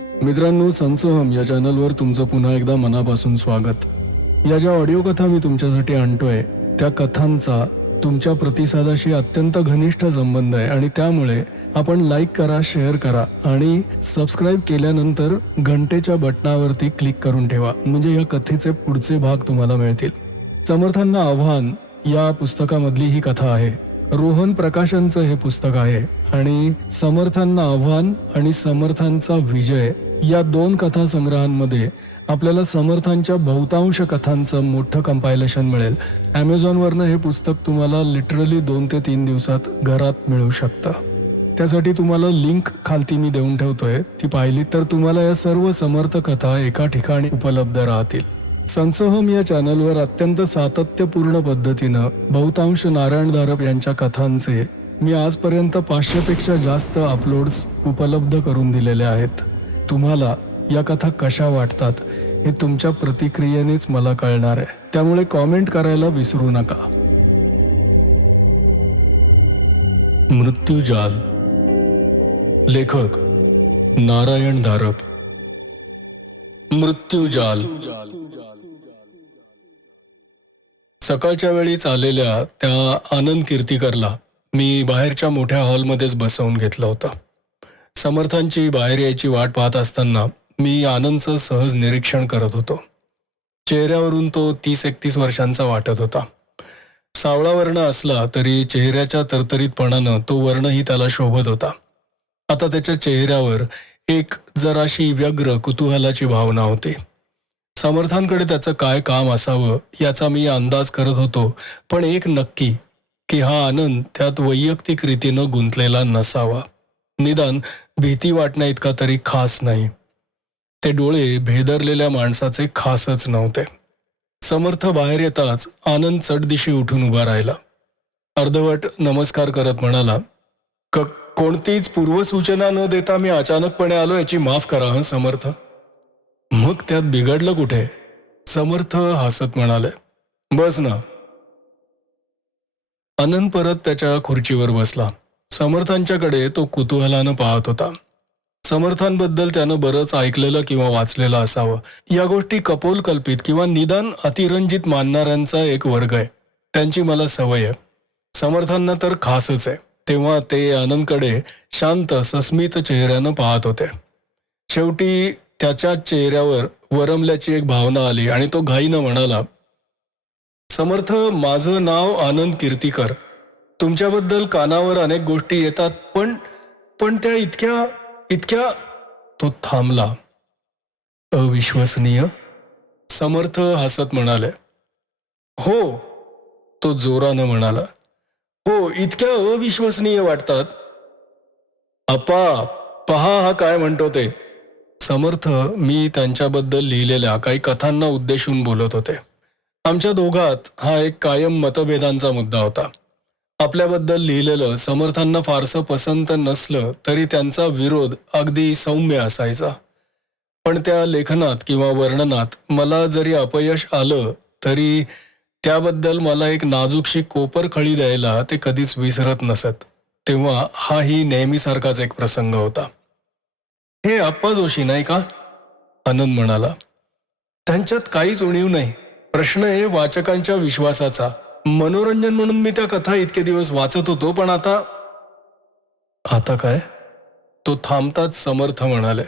मित्रांनो, संसोहम या चॅनलवर तुमचं पुन्हा एकदा मनापासून स्वागत. या ज्या ऑडिओ कथा मी तुमच्यासाठी आणतोय त्या कथांचा तुमच्या प्रतिसादाशी अत्यंत घनिष्ठ संबंध आहे आणि त्यामुळे आपण लाईक करा, शेअर करा आणि सबस्क्राईब केल्यानंतर घंटेच्या बटनावरती क्लिक करून ठेवा, म्हणजे या कथेचे पुढचे भाग तुम्हाला मिळतील. समर्थांना आव्हान या पुस्तकामधली ही कथा आहे. रोहन प्रकाशनचं हे पुस्तक आहे आणि समर्थांना आव्हान आणि समर्थांचा विजय या दोन कथा संग्रहांमध्ये आपल्याला समर्थांच्या बहुतांश कथांचं मोठं कंपायलेशन मिळेल. ॲमेझॉनवरनं हे पुस्तक तुम्हाला लिटरली 2 ते 3 दिवसात घरात मिळू शकतं. त्यासाठी तुम्हाला लिंक खालती मी देऊन ठेवतोय, ती पाहिली तर तुम्हाला या सर्व समर्थ कथा एका ठिकाणी उपलब्ध राहतील. संसोहम या चॅनलवर अत्यंत सातत्यपूर्ण पद्धतीनं बहुतांश नारायण धारप यांच्या कथांचे मी आजपर्यंत 500 पेक्षा जास्त अपलोड्स उपलब्ध करून दिलेले आहेत. तुम्हाला या कथा कशा वाटतात हे तुमच्या प्रतिक्रियेनेच मला कळणार आहे, त्यामुळे कॉमेंट करायला विसरू नका. मृत्यूजाल. लेखक नारायण धारप. मृत्यूजाल. सकाळच्या वेळी चाललेल्या त्या आनंद कीर्तिकरला मी बाहेरच्या मोठ्या हॉलमध्येच बसवून घेतलं होतं. समर्थांची बाहेर यायची वाट पाहत असताना मी आनंदचं सहज निरीक्षण करत होतो. चेहऱ्यावरून तो 30-31 वर्षांचा वाटत होता. सावळा वर्ण असला तरी चेहऱ्याच्या तरतरीतपणानं तो वर्णही त्याला शोभत होता. आता त्याच्या चेहऱ्यावर एक जराशी व्यग्र कुतूहलाची भावना होती. समर्थांकडे त्याचं काय काम असावं याचा मी अंदाज करत होतो, पण एक नक्की की हा आनंद त्यात वैयक्तिक रीतीनं गुंतलेला नसावा. निदान भीती वाटण्या इतका तरी खास नाही. ते डोळे भेदरलेल्या माणसाचे खासच नव्हते. समर्थ बाहेर येताच आनंद चटदिशी उठून उभा राहिला. अर्धवट नमस्कार करत म्हणाला, कोणतीच पूर्वसूचना न देता मी अचानकपणे आलो, याची माफ करा हं समर्थ. मग त्यात बिघडलं कुठे? समर्थ हसत म्हणाले, बस ना. आनंद परत त्याच्या खुर्चीवर बसला. समर्थांच्याकडे तो कुतूहलानं पाहत होता. समर्थांबद्दल त्यानं बरंच ऐकलेलं किंवा वाचलेलं असावं. या गोष्टी कपोल कल्पित किंवा निदान अतिरंजित मानणाऱ्यांचा एक वर्ग आहे. त्यांची मला सवय आहे. समर्थांना तर खासच आहे. तेव्हा ते आनंदकडे शांत सस्मित चेहऱ्यानं पाहत होते. शेवटी त्याच्या चेहऱ्यावर वरमल्याची एक भावना आली आणि तो घाईनं म्हणाला, समर्थ, माझं नाव आनंद कीर्तिकर. तुमच्याबद्दल कानावर अनेक गोष्टी येतात, पण त्या इतक्या. तो थांबला. अविश्वसनीय? समर्थ हसत म्हणाले. हो, तो जोरानं म्हणाला. हो, इतक्या अविश्वसनीय वाटतात. अप्पा, पहा हा काय म्हणतो ते. समर्थ मी त्यांच्याबद्दल लिहिलेल्या काही कथांना उद्देशून बोलत होते. आमच्या दोघात हा एक कायम मतभेदांचा मुद्दा होता. आपल्याबद्दल लिहिलेलं समर्थांना फारसं पसंत नसलं तरी त्यांचा विरोध अगदी सौम्य असायचा. पण त्या लेखनात किंवा वर्णनात मला जरी अपयश आलं तरी त्याबद्दल मला एक नाजूकशी कोपरखळी द्यायला ते कधीच विसरत नसत. तेव्हा हाही नेहमीसारखाच एक प्रसंग होता. हे आप्पा जोशी नाही का? आनंद म्हणाला. त्यांच्यात काहीच उणीव नाही. प्रश्न आहे वाचकांच्या विश्वासाचा. मनोरंजन म्हणून मी त्या कथा इतके दिवस वाचत होतो, पण आता काय? तो थांबताच समर्थ म्हणाले,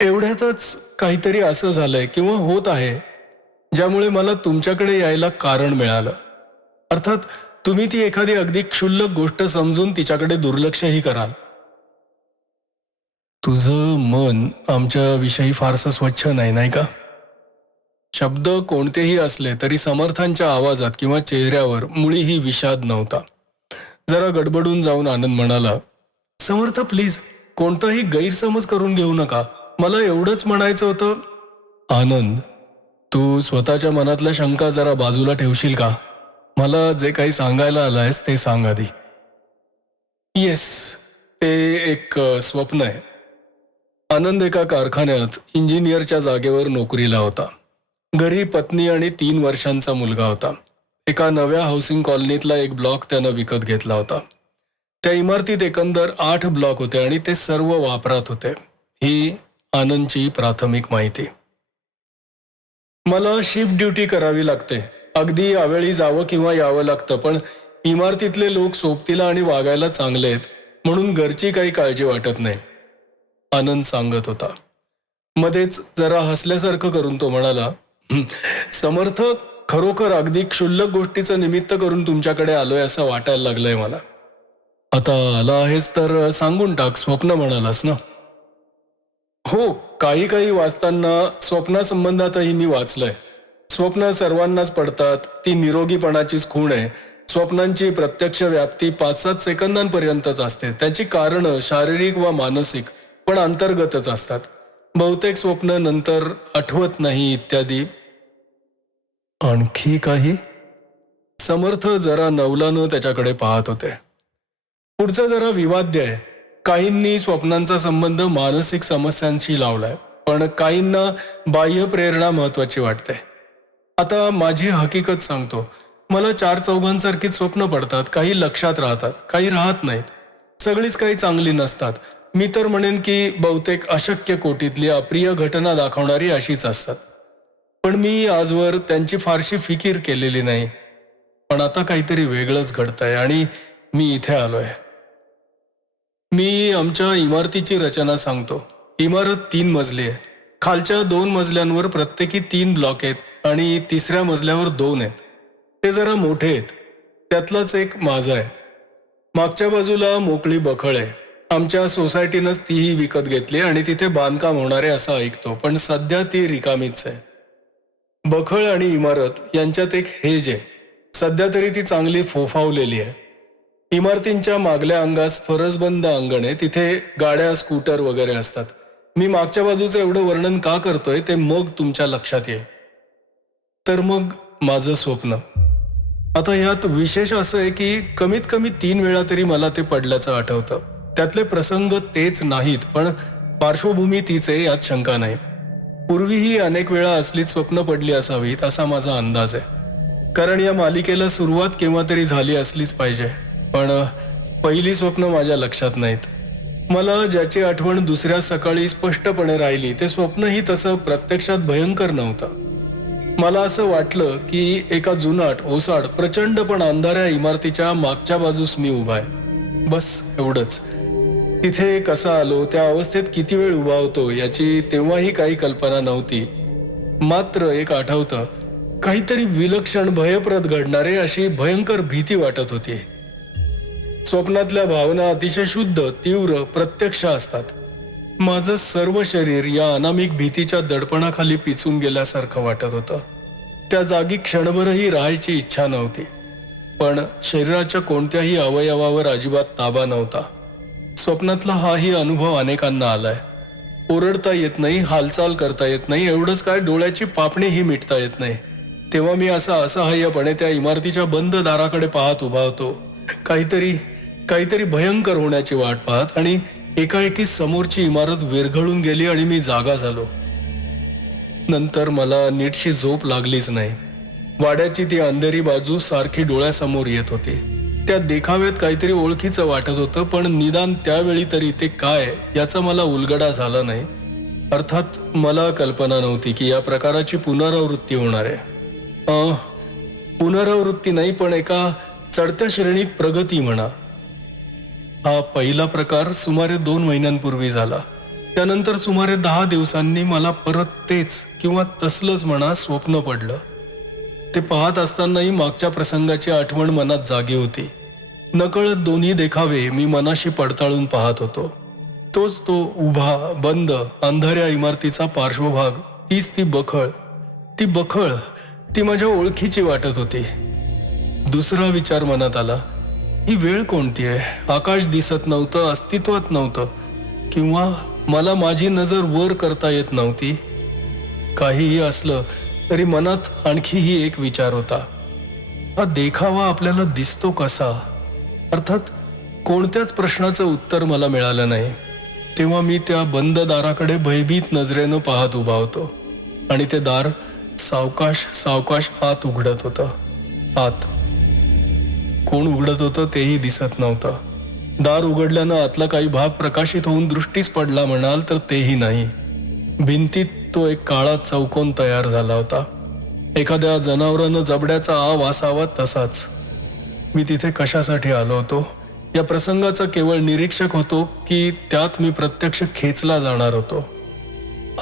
एवढ्यातच काहीतरी असं झालंय किंवा होत आहे ज्यामुळे मला तुमच्याकडे यायला कारण मिळालं. अर्थात तुम्ही ती एखादी अगदी क्षुल्लक गोष्ट समजून तिच्याकडे दुर्लक्षही कराल. तुझं मन आमच्याविषयी फारसं स्वच्छ नाही का? शब्द कोणतेही असले तरी समर्थांच्या आवाजात किंवा चेहऱ्यावर मुळीही विषाद नव्हता. जरा गडबडून जाऊन आनंद म्हणाला, समर्थ प्लीज, कोणताही गैरसमज करून घेऊ नका. मला एवढंच म्हणायचं होतं. आनंद, तू स्वतःच्या मनातल्या शंका जरा बाजूला ठेवशील का? मला जे काही सांगायला आलायस ते सांग आधी. येस, ते एक स्वप्न आहे. आनंद एका कारखान्यात इंजिनियरच्या जागेवर नोकरीला होता. घरी पत्नी आणि 3 वर्षांचा मुलगा होता. एका नव्या हाऊसिंग कॉलनीतला एक ब्लॉक त्यानं विकत घेतला होता. त्या इमारतीत एकंदर 8 ब्लॉक होते आणि ते सर्व वापरात होते. ही आनंदची प्राथमिक माहिती. मला शिफ्ट ड्युटी करावी लागते. अगदी यावेळी जावं किंवा यावं लागतं, पण इमारतीतले लोक सोबतीला आणि वागायला चांगले आहेत, म्हणून घरची काही काळजी वाटत नाही, आनंद सांगत होता. मध्येच जरा हसल्यासारखं करून तो म्हणाला, समर्थ, खरोखर अगदी क्षुल्लक गोष्टीचं निमित्त करून तुमच्याकडे आलोय असं वाटायला लागलंय मला. आता आला आहेस तर सांगून टाक, स्वप्न म्हणालास ना? हो, काही काही वाचताना स्वप्नासंबंधातही मी वाचलंय. स्वप्न सर्वांनाच पडतात, ती निरोगीपणाचीच खूण आहे. स्वप्नांची प्रत्यक्ष व्याप्ती 5-7 सेकंदांपर्यंतच असते. त्याची कारणं शारीरिक वा मानसिक पण अंतर्गतच असतात. बहुतेक स्वप्न नंतर आठवत नाही इत्यादी. आणखी काही? समर्थ जरा नवलानं त्याच्याकडे पाहत होते. पुढचं जरा विवाद्य आहे. काहींनी स्वप्नांचा संबंध मानसिक समस्यांशी लावलाय, पण काहींना बाह्य प्रेरणा महत्वाची वाटते. आता माझी हकीकत सांगतो. मला 4 चौघांसारखीच स्वप्न पडतात. काही लक्षात राहतात, काही राहत नाहीत. सगळीच काही चांगली नसतात. मी तर म्हणेन की बहुतेक अशक्य कोटीतली अप्रिय घटना दाखवणारी अशीच असतात. पण मी आजवर त्यांची फारशी फिकीर केलेली नाही. पण आता काहीतरी वेगळंच घडतंय आणि मी इथे आलोय. मी आमच्या इमारतीची रचना सांगतो. इमारत 3 मजली आहे. खालच्या 2 मजल्यांवर प्रत्येकी 3 ब्लॉक आहेत आणि तिसऱ्या मजल्यावर 2 आहेत. ते जरा मोठे आहेत. त्यातलाच एक माझा आहे. मागच्या बाजूला मोकळी बखळ आहे. आमच्या सोसायटीनंच तीही विकत घेतली आणि तिथे बांधकाम होणार आहे असं ऐकतो, पण सध्या ती रिकामीच आहे. बखळ आणि इमारत यांच्यात एक हेज आहे. सध्या तरी ती चांगली फोफावलेली आहे. इमारतींच्या मागल्या अंगास फरसबंद अंगण आहे. तिथे गाड्या, स्कूटर वगैरे असतात. मी मागच्या बाजूचं एवढं वर्णन का करतोय ते मग तुमच्या लक्षात येईल. तर मग माझं स्वप्न. आता यात विशेष असं आहे की कमीत कमी 3 वेळा तरी मला ते पडल्याचं आठवतं. त्यातले प्रसंग तेच नाहीत, पण पार्श्वभूमी तीच आहे यात शंका नाही. पूर्वीही अनेक वेळा असलीच स्वप्न पडली असावीत असा माझा अंदाज आहे. कारण या मालिकेला सुरुवात केव्हा तरी झाली असलीच पाहिजे. पण पहिली स्वप्न माझ्या लक्षात नाहीत. मला ज्याची आठवण दुसऱ्या सकाळी स्पष्टपणे राहिली ते स्वप्नही तसं प्रत्यक्षात भयंकर नव्हतं. मला असं वाटलं की एका जुनाट, ओसाड, प्रचंड पण अंधाऱ्या इमारतीच्या मागच्या बाजूस मी उभा आहे. बस एवढंच. तिथे कसा आलो, त्या अवस्थेत किती वेळ उभा होतो याची तेव्हाही काही कल्पना नव्हती. मात्र एक आठवतं, काहीतरी विलक्षण, भयप्रद घडणारे अशी भयंकर भीती वाटत होती. स्वप्नातल्या भावना अतिशय शुद्ध, तीव्र, प्रत्यक्ष असतात. माझं सर्व शरीर या अनामिक भीतीच्या दडपणाखाली पिचून गेल्यासारखं वाटत होतं. त्या जागी क्षणभरही राहायची इच्छा नव्हती. पण शरीराच्या कोणत्याही अवयवावर अजिबात ताबा नव्हता. स्वप्नातला हाही अनुभव अनेकांना आलाय. ओरडता येत नाही, हालचाल करता येत नाही, एवढंच काय डोळ्याची पापणीही मिटता येत नाही. तेव्हा मी असा असहाय्यपणे त्या इमारतीच्या बंद दाराकडे पाहत उभा होतो. काहीतरी भयंकर होण्याची वाट पाहत, आणि एकाएकी समोरची इमारत विरघळून गेली आणि मी जागा झालो. नंतर मला नीटशी झोप लागलीच नाही. वाड्याची ती अंधेरी बाजू सारखी डोळ्यासमोर येत होती. त्या देखाव्यात काहीतरी ओळखीचं वाटत होतं, पण निदान त्यावेळी तरी ते काय याचा मला उलगडा झाला नाही. अर्थात मला कल्पना नव्हती की या प्रकाराची पुनरावृत्ती होणार आहे. पुनरावृत्ती नाही, पण एका चढत्या श्रेणीत प्रगती म्हणा. हा पहिला प्रकार सुमारे 2 महिन्यांपूर्वी झाला. त्यानंतर सुमारे 10 दिवसांनी मला परत तेच किंवा तसलंच म्हणा स्वप्न पडलं. ते पाहत असतानाही मागच्या प्रसंगाची आठवण मनात जागी होती. नकळत दोन्ही देखावे मी मनाशी पडताळून पाहत होतो. तोच तो उभा, बंद, अंधाऱ्या इमारतीचा पार्श्वभाग, तीच ती बखळ, ती माझ्या ओळखीची वाटत होती. दुसरा विचार मनात आला, ही वेळ कोणती आहे? आकाश दिसत नव्हतं, अस्तित्वात नव्हतं, किंवा मला माझी नजर वर करता येत नव्हती. काहीही असलं तरी मनात आणखीही एक विचार होता. हा देखावा आपल्याला दिसतो कसा? अर्थात कोणत्याच प्रश्नाचं उत्तर मला मिळालं नाही. तेव्हा मी त्या बंद दाराकडे भयभीत नजरेनं पाहत उभा होतो, आणि ते दार सावकाश आत उघडत होतं. आत कोण उघडत होतं तेही दिसत नव्हतं. दार उघडल्यानं आतला काही भाग प्रकाशित होऊन दृष्टीस पडला म्हणाल तर तेही नाही. भिंतीत तो एक काळा चौकोन तयार झाला होता. एखाद्या जनावरानं जबड्याचा आव असावा तसाच. मी तिथे कशासाठी आलो होतो? या प्रसंगाचा केवळ निरीक्षक होतो की त्यात मी प्रत्यक्ष खेचला जाणार होतो?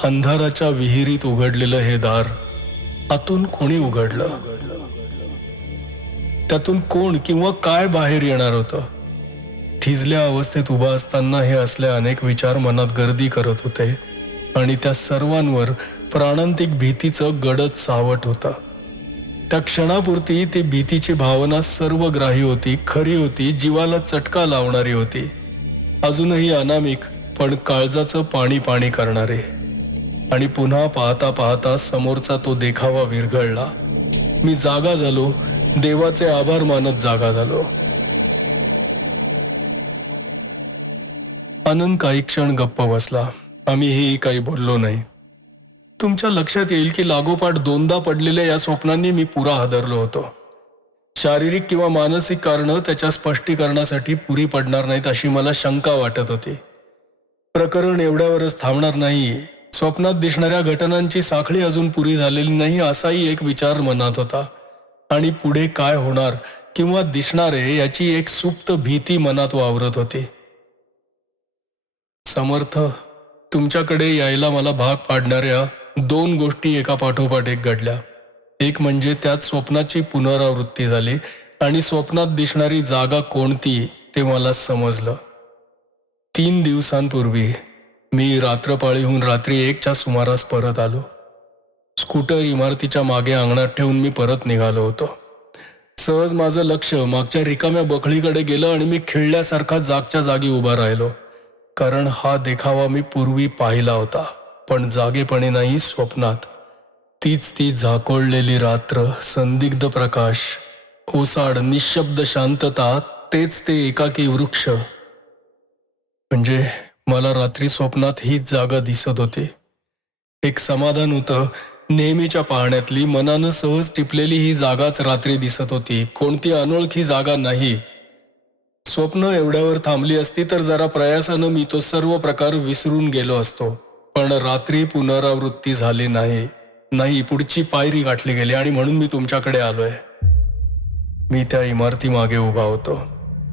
अंधाराच्या विहिरीत उघडलेलं हे दार आतून कोणी उघडलं? त्यातून कोण किंवा काय बाहेर येणार होतं? थिजल्या अवस्थेत उभा असताना हे असले अनेक विचार मनात गर्दी करत होते आणि त्या सर्वांवर प्राणांतिक भीतीचं गडद सावट होता. त्या क्षणापुरती ती भीतीची भावना सर्वग्राही होती, खरी होती, जीवाला चटका लावणारी होती, अजूनही अनामिक पण काळजाचं पाणी पाणी करणारे. आणि पुन्हा पाहता पाहता समोरचा तो देखावा विरघळला. मी जागा झालो, देवाचे आभार मानत जागा झालो. आनंद काही क्षण गप्प बसला. आम्हीही काही बोललो नाही. तुमच्या लक्षात येईल की लागोपाठ दोनदा पडलेल्या या स्वप्नांनी मी पुरा हादरलो होतो. शारीरिक किंवा मानसिक कारणं त्याच्या स्पष्टीकरणासाठी पुरी पडणार नाहीत अशी मला शंका वाटत होती. प्रकरण एवढ्यावरच थांबणार नाही. स्वप्नात दिसणाऱ्या घटनांची साखळी अजून पुरी झालेली नाही असाही एक विचार मनात होता. आणि पुढे काय होणार किंवा दिसणारे याची एक सुप्त भीती मनात वावरत होती. समर्थ, तुमच्याकडे यायला मला भाग पाडणाऱ्या दोन गोष्टी एका पाठोपाठ एक घडल्या. एक म्हणजे त्यात स्वप्नाची पुनरावृत्ती झाली आणि स्वप्नात दिसणारी जागा कोणती ते मला समजलं. 3 दिवसांपूर्वी मी रात्रपाळीहून रात्री 1च्या सुमारास परत आलो. स्कूटर इमारतीच्या मागे अंगणात ठेवून मी परत निघालो होतो. सहज माझं लक्ष मागच्या रिकाम्या बखळीकडे गेलं आणि मी खिळल्यासारखा जागच्या जागी उभा राहिलो. कारण हा देखावा मी पूर्वी पाहिला होता, पण जागेपणी नाही, स्वप्नात. तीच ती झाकोळलेली रात्र, संदिग्ध प्रकाश, ओसाड, निशब्द शांतता, तेच ते एकाकी वृक्ष. म्हणजे मला रात्री स्वप्नात हीच जागा दिसत होती. एक समाधान होतं. नेहमीच्या पाहण्यातली, मनानं सहज टिपलेली ही जागाच रात्री दिसत होती, कोणती अनोळखी जागा नाही. स्वप्न एवढ्यावर थांबली असती तर जरा प्रयासानं मी तो सर्व प्रकार विसरून गेलो असतो. पण रात्री पुनरावृत्ती झाली नाही, पुढची पायरी गाठली गेली आणि म्हणून मी तुमच्याकडे आलोय. मी त्या इमारती मागे उभा होतो.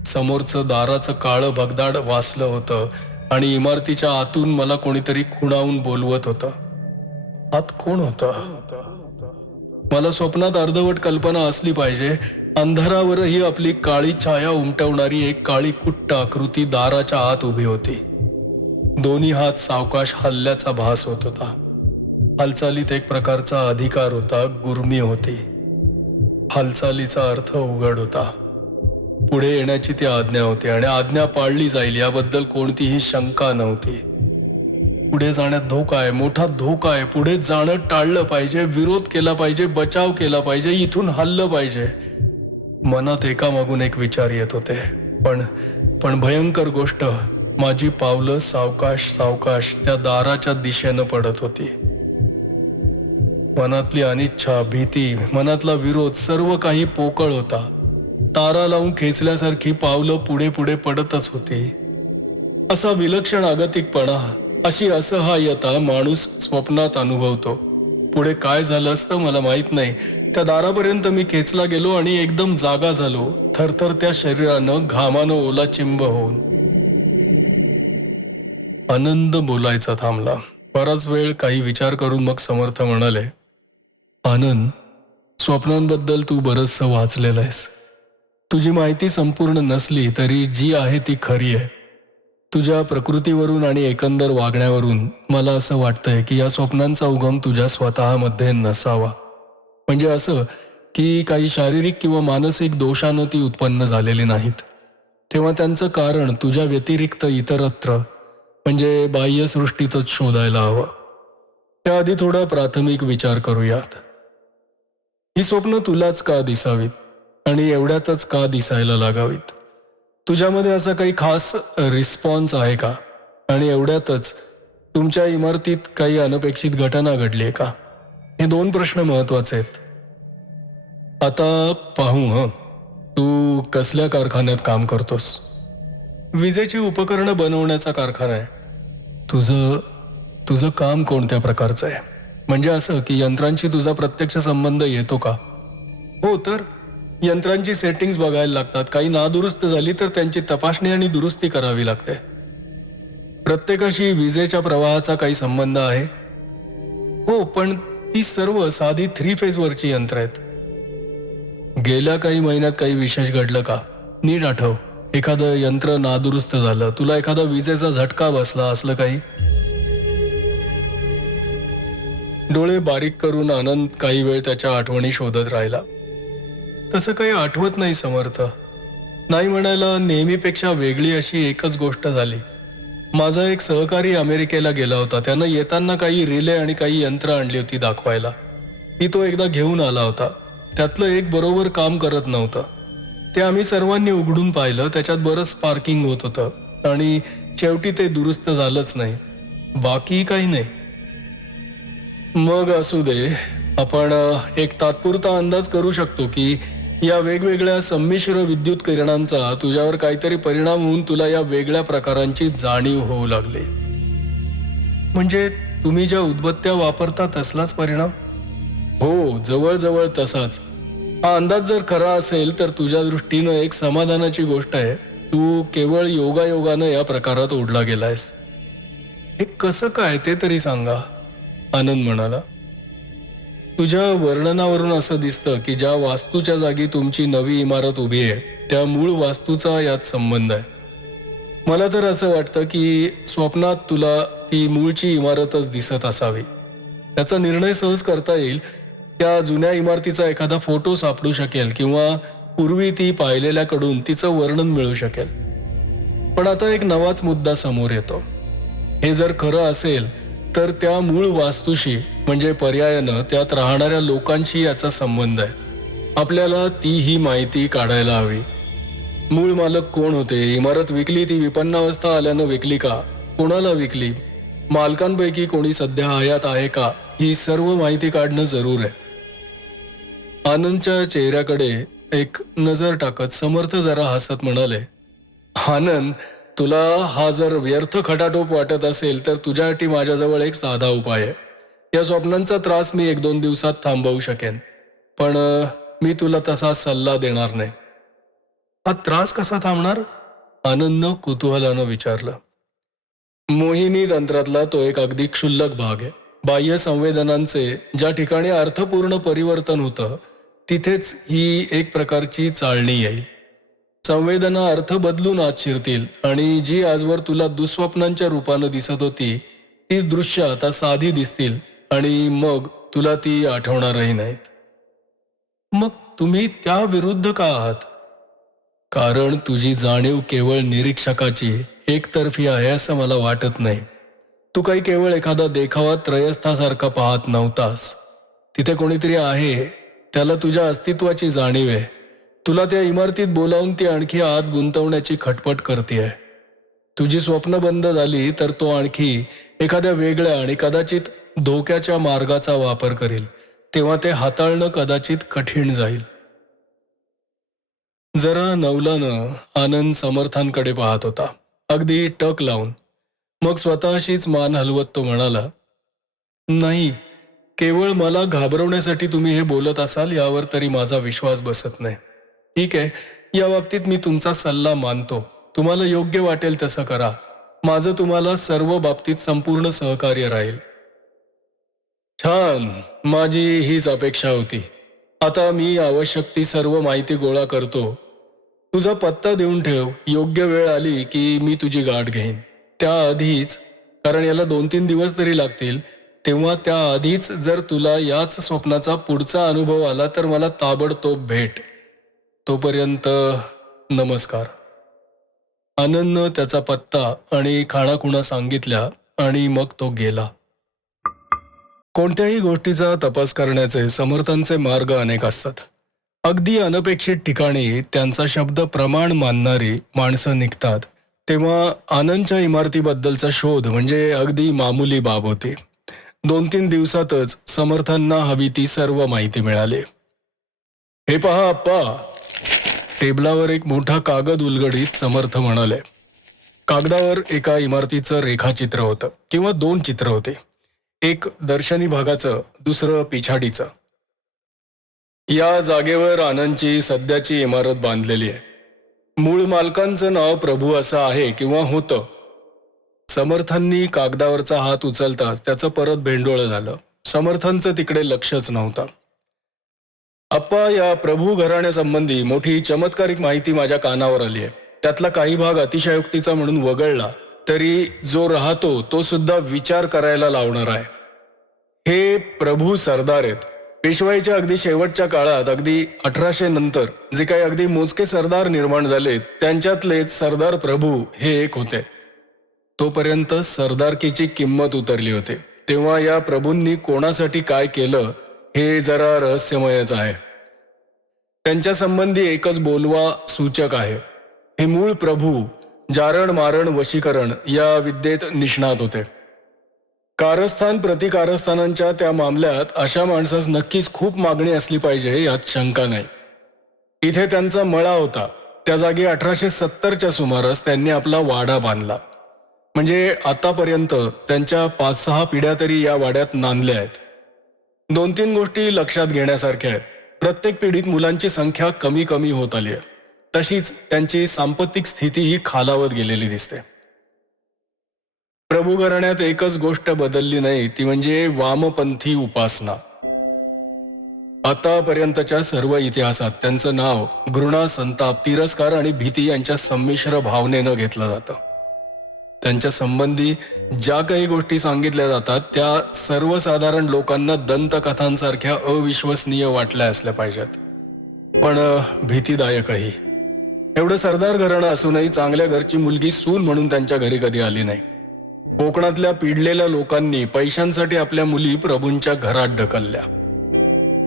समोरचं दाराचं काळं भगदाड वासलं होतं आणि इमारतीच्या आतून मला कोणीतरी खुणावून बोलवत होतं. आत कोण होतं? मला स्वप्नात अर्धवट कल्पना असली पाहिजे. अंधारावरही आपली काळी छाया उमटवणारी एक काळी कुट्ट आकृती दाराच्या आत उभी होती. दोन्ही हात सावकाश हल्ल्याचा भास होत होता. हालचालीत एक प्रकारचा अधिकार होता, गुर्मी होती. हालचालीचा अर्थ उघड होता. पुढे येण्याची ती आज्ञा होती आणि आज्ञा पाळली जाईल याबद्दल कोणतीही शंका नव्हती. पुढे जाण्यात धोका आहे, मोठा धोका आहे. पुढे जाणं टाळलं पाहिजे, विरोध केला पाहिजे, बचाव केला पाहिजे, इथून हल्लं पाहिजे. मनात एकामागून एक विचार येत होते. पण भयंकर गोष्ट, माझी पावलं सावकाश सावकाश त्या दाराच्या दिशेनं पडत होती. मनातली अनिच्छा, भीती, मनातला विरोध, सर्व काही पोकळ होता. तारा लावून खेचल्यासारखी पावलं पुढे पुढे पडतच होती. असा विलक्षण आगतिकपणा, अशी असहाय्यता माणूस स्वप्नात अनुभवतो. पुढे काय झालं असतं मला माहीत नाही. त्या दारापर्यंत मी खेचला गेलो आणि एकदम जागा झालो, थरथरत्या शरीरानं, घामानं ओलाचिंब होऊन. आनंद बोलायचा थांबला. बराच वेळ काही विचार करून मग समर्थ म्हणाले, आनंद, स्वप्नांबद्दल तू बरंचसं वाचलेलं आहेस. तुझी माहिती संपूर्ण नसली तरी जी आहे ती खरी आहे. तुझ्या प्रकृतीवरून आणि एकंदर वागण्यावरून मला असं वाटतंय की या स्वप्नांचा उगम तुझ्या स्वतःमध्ये नसावा. म्हणजे असं की काही शारीरिक किंवा मानसिक दोषानं ती उत्पन्न झालेली नाहीत. तेव्हा त्यांचं कारण तुझ्या व्यतिरिक्त इतरत्र, म्हणजे बाह्यसृष्टीतच शोधायला हवं. त्याआधी थोडा प्राथमिक विचार करूयात. ही स्वप्न तुलाच का दिसावीत आणि एवढ्यातच का दिसायला लागावीत? तुझ्यामध्ये असा काही खास रिस्पॉन्स आहे का? आणि एवढ्यातच तुमच्या इमारतीत काही अनपेक्षित घटना घडली आहे का? हे 2 प्रश्न महत्वाचे आहेत. आता पाहू, तू कसल्या कारखान्यात काम करतोस? विजेची उपकरणं बनवण्याचा कारखाना आहे. तुझं तुझं काम कोणत्या प्रकारचं आहे? म्हणजे असं की यंत्रांशी तुझा प्रत्यक्ष संबंध येतो का? हो, तर यंत्रांची सेटिंग्स बघायला लागतात. काही नादुरुस्त झाली तर त्यांची तपासणी आणि दुरुस्ती करावी लागते. प्रत्येकाशी विजेच्या प्रवाहाचा काही संबंध आहे? हो, पण ती सर्व साधी 3 फेजवरची यंत्र आहेत. गेल्या काही महिन्यात काही विशेष घडलं का? नीट आठव. एखादं यंत्र नादुरुस्त झालं, तुला एखादा विजेचा झटका बसला, असलं काही? डोळे बारीक करून आनंद काही वेळ त्याच्या आठवणी शोधत राहिला. तसं काही आठवत नाही समर्थ. नाही म्हणायला नेहमीपेक्षा वेगळी अशी एकच गोष्ट झाली. माझा एक सहकारी अमेरिकेला गेला होता. त्यानं येताना काही रिले आणि काही यंत्र आणली होती दाखवायला. ती तो एकदा घेऊन आला होता. त्यातलं एक बरोबर काम करत नव्हतं. ते आम्ही सर्वांनी उघडून पाहिलं. त्याच्यात बरंच स्पार्किंग होत होतं आणि शेवटी ते दुरुस्त झालंच नाही. बाकी काही नाही. मग असू दे. आपण एक तात्पुरता अंदाज करू शकतो की या वेगवेगळ्या संमिश्र विद्युत किरणांचा तुझ्यावर काहीतरी परिणाम होऊन तुला या वेगळ्या प्रकारांची जाणीव होऊ लागली. म्हणजे तुम्ही ज्या उदबत्त्या वापरता तसलाच परिणाम? हो, जवळजवळ तसाच. हा अंदाज जर खरा असेल तर तुझ्या दृष्टीनं एक समाधानाची गोष्ट आहे. तू केवळ योगायोगानं या प्रकारात ओढला गेलायस. हे कसं काय ते तरी सांगा, आनंद म्हणाला. तुझ्या वर्णनावरून असं दिसतं की ज्या वास्तूच्या जागी तुमची नवी इमारत उभी आहे त्या मूळ वास्तूचा यात संबंध आहे. मला तर असं वाटतं की स्वप्नात तुला ती मूळची इमारतच दिसत असावी. त्याचा निर्णय सहज करता येईल. त्या जुन्या इमारतीचा एखादा फोटो सापडू शकेल किंवा पूर्वी ती पाहिलेल्याकडून तिचं वर्णन मिळू शकेल. पण आता एक नवाच मुद्दा समोर येतो. हे जर खरं असेल तर त्या मूळ वास्तूशी म्हणजे पर्यायानं त्यात राहणाऱ्या लोकांशी याचा संबंध आहे. आपल्याला तीही माहिती काढायला हवी. मूळ मालक कोण होते? इमारत विकली ती विपन्नावस्था आल्यानं विकली का? कोणाला विकली? मालकांपैकी कोणी सध्या हयात आहे का? ही सर्व माहिती काढणं जरूर आहे. आनंदच्या चेहऱ्याकडे एक नजर टाकत समर्थ जरा हसत म्हणाले, आनंद, तुला हा जर व्यर्थ खटाटोप वाटत असेल तर तुझ्यासाठी माझ्याजवळ एक साधा उपाय आहे. या स्वप्नांचा त्रास मी 1-2 दिवसात थांबवू शकेन. पण मी तुला तसा सल्ला देणार नाही. हा त्रास कसा थांबणार? आनंदनं कुतूहलानं विचारलं. मोहिनी तंत्रातला तो एक अगदी क्षुल्लक भाग आहे. बाह्य संवेदनांचे ज्या ठिकाणी अर्थपूर्ण परिवर्तन होतं तिथेच ही एक प्रकारची चाळणी येईल. संवेदना अर्थ बदलून आत शिरतील आणि जी आजवर तुला दुःस्वप्नांच्या रूपानं दिसत होती तीच दृश्य आता साधी दिसतील आणि मग तुला ती आठवणारही नाहीत. मग तुम्ही त्या विरुद्ध का आहात? कारण तुझी जाणीव केवळ निरीक्षकाची एकतर्फी आहे असं मला वाटत नाही. तू काही केवळ एखादा देखावा त्रयस्थासारखा पाहत नव्हतास. तिथे कोणीतरी आहे, त्याला तुझ्या अस्तित्वाची जाणीव आहे. तुला त्या इमारतीत बोलावून ती आणखी आत गुंतवण्याची खटपट करतेय. तुझी स्वप्न बंद झाली तर तो आणखी एखाद्या वेगळ्या आणि कदाचित धोक्याच्या मार्गाचा वापर करील. तेव्हा ते हाताळणं कदाचित कठीण जाईल. जरा नवलानं आनंद समर्थांकडे पाहत होता, अगदी टक लावून. मग स्वतःशीच मान हलवत तो म्हणाला, नाही, केवळ मला घाबरवण्यासाठी तुम्ही हे बोलत असाल यावर तरी माझा विश्वास बसत नाही. ठीक आहे, या बाबतीत मी तुमचा सल्ला मानतो. तुम्हाला योग्य वाटेल तसं करा. माझं तुम्हाला सर्व बाबतीत संपूर्ण सहकार्य राहील. छान, माझी हीच अपेक्षा होती. आता मी आवश्यक ती सर्व माहिती गोळा करतो. तुझा पत्ता देऊन ठेव. योग्य वेळ आली की मी तुझी गाठ घेईन. त्याआधीच, कारण याला 2-3 दिवस तरी लागतील, तेव्हा त्याआधीच जर तुला याच स्वप्नाचा पुढचा अनुभव आला तर मला ताबडतोब भेट. तोपर्यंत नमस्कार. आनंदनं त्याचा पत्ता आणि खाणाखुणा सांगितल्या आणि मग तो गेला. कोणत्याही गोष्टीचा तपास करण्याचे समर्थांचे मार्ग अनेक असतात. अगदी अनपेक्षित ठिकाणी त्यांचा शब्द प्रमाण मानणारी माणसं निघतात. तेव्हा आनंदच्या इमारतीबद्दलचा शोध म्हणजे अगदी मामूली बाब होती. 2-3 दिवसातच समर्थांना हवी ती सर्व माहिती मिळाली. हे पहा आप्पा, टेबलावर एक मोठा कागद उलगडीत समर्थ म्हणाले, कागदावर एका इमारतीचं रेखाचित्र होतं किंवा दोन चित्र होते. एक दर्शनी भागाचं, दुसरं पिछाडीचं. या जागेवर आनंदची सध्याची इमारत बांधलेली आहे. मूळ मालकांचं नाव प्रभू असं आहे किंवा होतं. समर्थांनी कागदावरचा हात उचलताच त्याचं परत भेंडोळं झालं. समर्थांचं तिकडे लक्षच नव्हतं. आप्पा, या प्रभू घराण्यासंबंधी मोठी चमत्कारिक माहिती माझ्या कानावर आली आहे. त्यातला काही भाग अतिशयोक्तीचा म्हणून वगळला तरी जो राहतो तो सुद्धा विचार करायला लावणार आहे. हे प्रभू सरदार आहेत. पेशवाईच्या अगदी शेवटच्या काळात, अगदी 1800 नंतर जे काही अगदी मोजके सरदार निर्माण झाले त्यांच्यातलेच सरदार प्रभू हे एक होते. तोपर्यंत सरदारकीची किंमत उतरली होती. तेव्हा या प्रभूंनी कोणासाठी काय केलं हे जरा रहस्यमयच आहे. त्यांच्या संबंधी एकच बोलवा सूचक आहे. हे मूळ प्रभू जारण मारण वशीकरण या विद्येत निष्णात होते. कारस्थान प्रतिकारस्थानांच्या त्या मामल्यात अशा माणसास नक्कीच खूप मागणी असली पाहिजे यात शंका नाही. इथे त्यांचा मळा होता. त्या जागी 1870च्या सुमारास त्यांनी आपला वाडा बांधला. म्हणजे आतापर्यंत त्यांच्या 5-6 पिढ्या तरी या वाड्यात नांदल्या आहेत. 2-3 गोष्टी लक्षात घेण्यासारख्या आहेत. प्रत्येक पिढीत मुलांची संख्या कमी कमी होत आली आहे. तशीच त्यांची सांपत्तिक स्थितीही खालावत गेलेली दिसते. प्रभू घराण्यात एकच गोष्ट बदलली नाही, ती म्हणजे वामपंथी उपासना. आतापर्यंतच्या सर्व इतिहासात त्यांचं नाव घृणा, संताप, तिरस्कार आणि भीती यांच्या संमिश्र भावनेनं घेतलं जातं. त्यांच्या संबंधी ज्या काही गोष्टी सांगितल्या जातात त्या सर्वसाधारण लोकांना दंतकथांसारख्या अविश्वसनीय वाटल्या असल्या पाहिजेत, पण भीतीदायकही. एवढं सरदार घराणं असूनही चांगल्या घरची मुलगी सून म्हणून त्यांच्या घरी कधी आली नाही. कोकणातल्या पिडलेल्या लोकांनी पैशांसाठी आपल्या मुली प्रभूंच्या घरात ढकलल्या.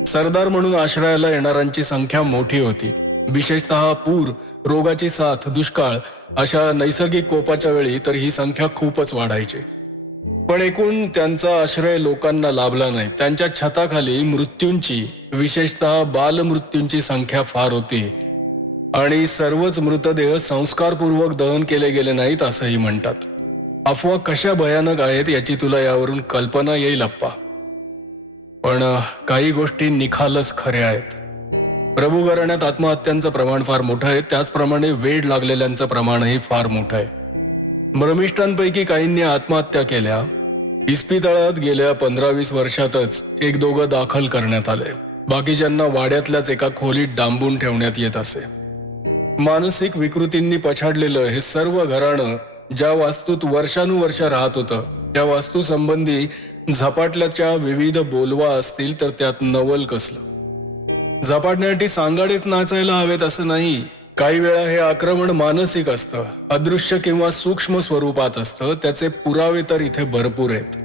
सरदार म्हणून आश्रयाला येणाऱ्यांची संख्या मोठी होती. विशेषतः पूर, रोगाची साथ, दुष्काळ अशा नैसर्गिक कोपाच्या वेळी तर ही संख्या खूपच वाढायची. पण एकूण त्यांचा आश्रय लोकांना लाभला नाही. त्यांच्या छताखाली मृत्यूंची, विशेषतः बालमृत्यूंची संख्या फार होती आणि सर्वच मृतदेह संस्कारपूर्वक दहन केले गेले नाहीत असंही म्हणतात. अफवा कशा भयानक आहेत याची तुला यावरून कल्पना येईल आप्पा. पण काही गोष्टी निखालच खऱ्या आहेत. प्रभू घराण्यात आत्महत्यांचं प्रमाण फार मोठं आहे. त्याचप्रमाणे वेड लागलेल्यांचं प्रमाणही फार मोठं आहे. ब्रह्मिष्ठांपैकी काहींनी आत्महत्या केल्या. इस्पितळात गेल्या 15-20 वर्षातच 1-2 दाखल करण्यात आले. बाकीच्यांना वाड्यातल्याच एका खोलीत डांबून ठेवण्यात येत असे. मानसिक विकृतींनी पछाडलेलं हे सर्व घराणं ज्या वास्तूत वर्षानुवर्ष राहत होतं त्या वास्तू संबंधी झपाटल्याच्या विविध बोलवा असतील तर त्यात नवल कसलं. झपाटण्यासाठी सांगाडेच नाचायला हवेत असं नाही. काही वेळा हे आक्रमण मानसिक असतं, अदृश्य किंवा सूक्ष्म स्वरूपात असतं. त्याचे पुरावे तर इथे भरपूर आहेत.